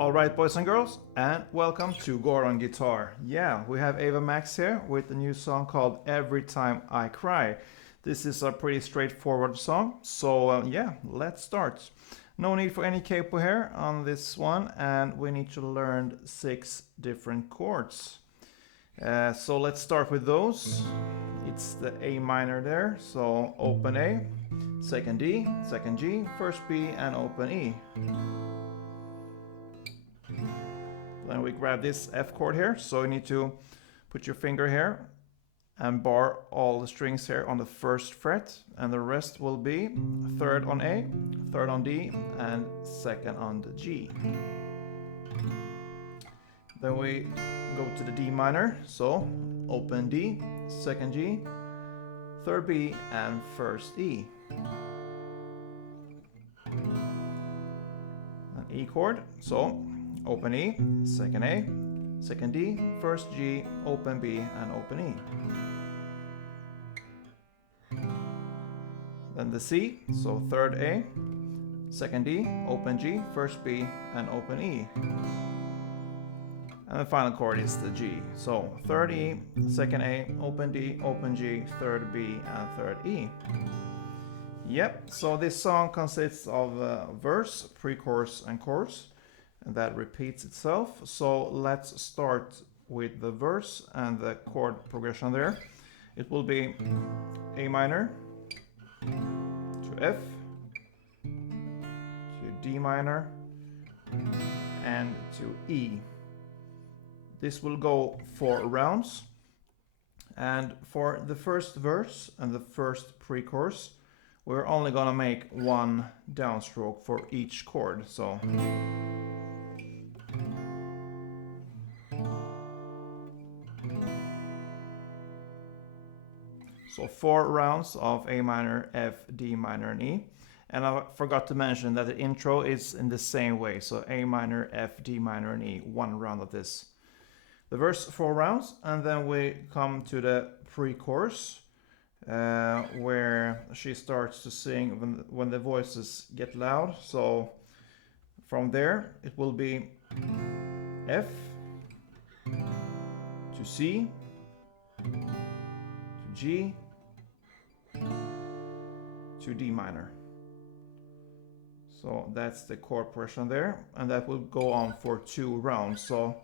All right, boys and girls, and welcome to Gore on Guitar. Yeah, we have Ava Max here with a new song called EveryTime I Cry. This is a pretty straightforward song, so yeah, let's start. No need for any capo here on this one, and we need to learn 6 different chords. So let's start with those. It's the A minor there, so open A, second D, second G, first B, and open E. Then we grab this F chord here, so you need to put your finger here and bar all the strings here on the first fret, and the rest will be third on A, third on D, and second on the G. Then we go to the D minor, so open D, second G, third B, and first E. An E chord, so open E, second A, second D, first G, open B, and open E. Then the C, so third A, second D, open G, first B, and open E. And the final chord is the G, so third E, second A, open D, open G, third B, and third E. Yep, so this song consists of verse, pre-chorus, and chorus, and that repeats itself. So let's start with the verse and the chord progression there. It will be A minor to F to D minor and to E. This will go 4 rounds, and for the first verse and the first pre-chorus we're only gonna make 1 downstroke for each chord. So So 4 rounds of A minor, F, D minor, and E. And I forgot to mention that the intro is in the same way. So A minor, F, D minor, and E. 1 round of this. The verse 4 rounds, and then we come to the pre-chorus, where she starts to sing when the voices get loud. So from there it will be F to C to G to D minor. So that's the chord progression there, and that will go on for 2 rounds. So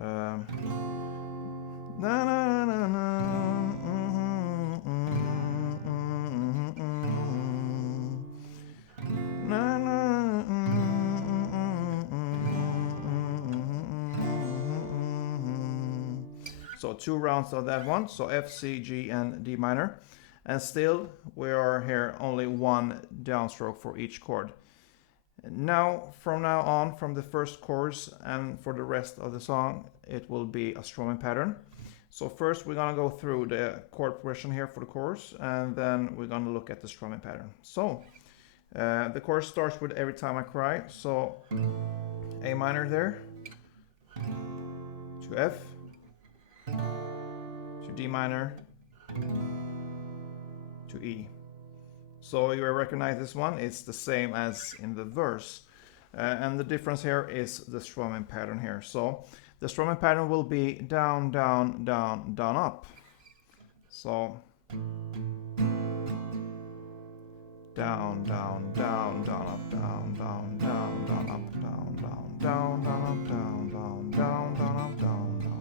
na na na na na na. So 2 rounds of that one, so F, C, G, and D minor. And still, we are here only 1 downstroke for each chord. Now, from now on, from the first chorus and for the rest of the song, it will be a strumming pattern. So first we're gonna go through the chord progression here for the chorus, and then we're gonna look at the strumming pattern. So, the chorus starts with Every Time I Cry. So, A minor there, to F, to D minor, to E. So you will recognize this one. It's the same as in the verse. And the difference here is the strumming pattern here. So the strumming pattern will be down, down, down, down, up. So down, down, down, down, up, down, down, down, down, up, down, down, down, down, up, down, down, down, down, up, down, down.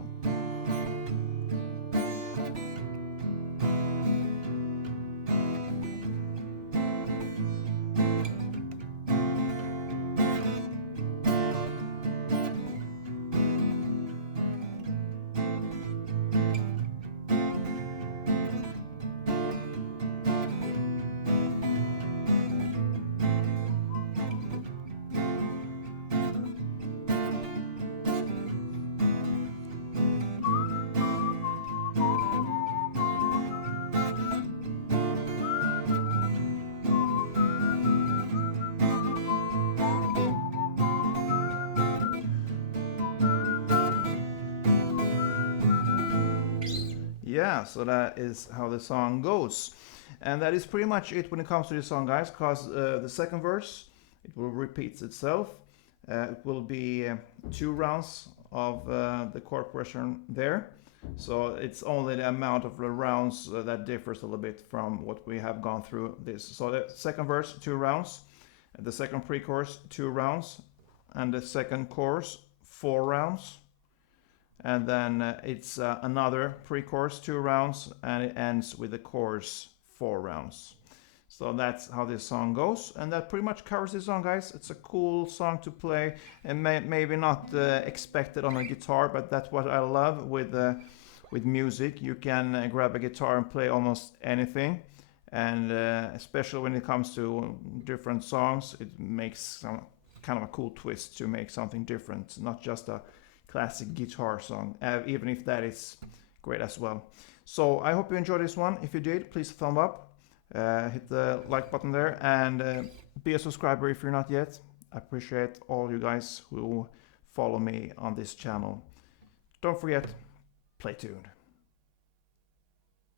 Yeah, so that is how the song goes. And that is pretty much it when it comes to this song, guys, because the second verse, it will repeat itself. It will be 2 rounds of the chord progression there. So it's only the amount of the rounds that differs a little bit from what we have gone through this. So the second verse, 2 rounds, the second pre-chorus, 2 rounds, and the second chorus, 4 rounds. And then it's another pre-chorus, 2 rounds, and it ends with the chorus, 4 rounds. So that's how this song goes, and that pretty much covers this song, guys. It's a cool song to play, and maybe not expected on a guitar, but that's what I love with music. You can grab a guitar and play almost anything, and especially when it comes to different songs, it makes some kind of a cool twist to make something different, not just a classic guitar song, even if that is great as well. So I hope you enjoyed this one. If you did, please thumb up. Hit the like button there, and be a subscriber if you're not yet. I appreciate all you guys who follow me on this channel. Don't forget, play tuned.